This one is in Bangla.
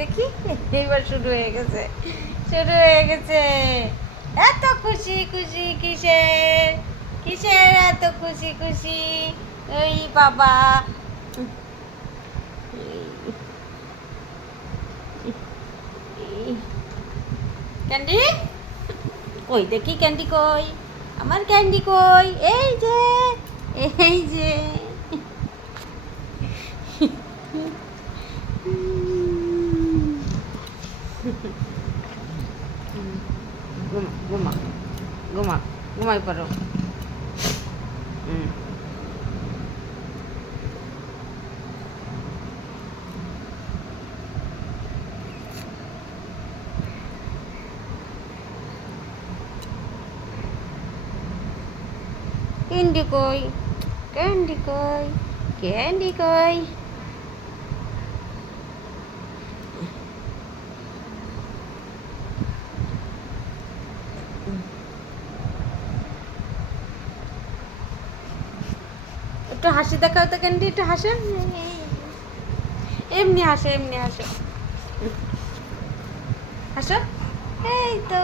দেখি এইবার শুরু হয়ে গেছে, শুরু হয়ে গেছে। এত খুশি খুশি কিসের, কিসের এত খুশি খুশি? ওই বাবা, ক্যান্ডি কই দেখি, ক্যান্ডি কই, আমার ক্যান্ডি কই? এই যে, এই যে। ঘুমা, ঘুমা, ঘুমাই পড়ো। ক্যান্ডি কই, ক্যান্ডি কই, ক্যান্ডি কই? একটু হাসি দেখাও তো ক্যান্ডি, একটু হাসো। এমনি হাসো, এমনি হাসো, হাসো। এই তো।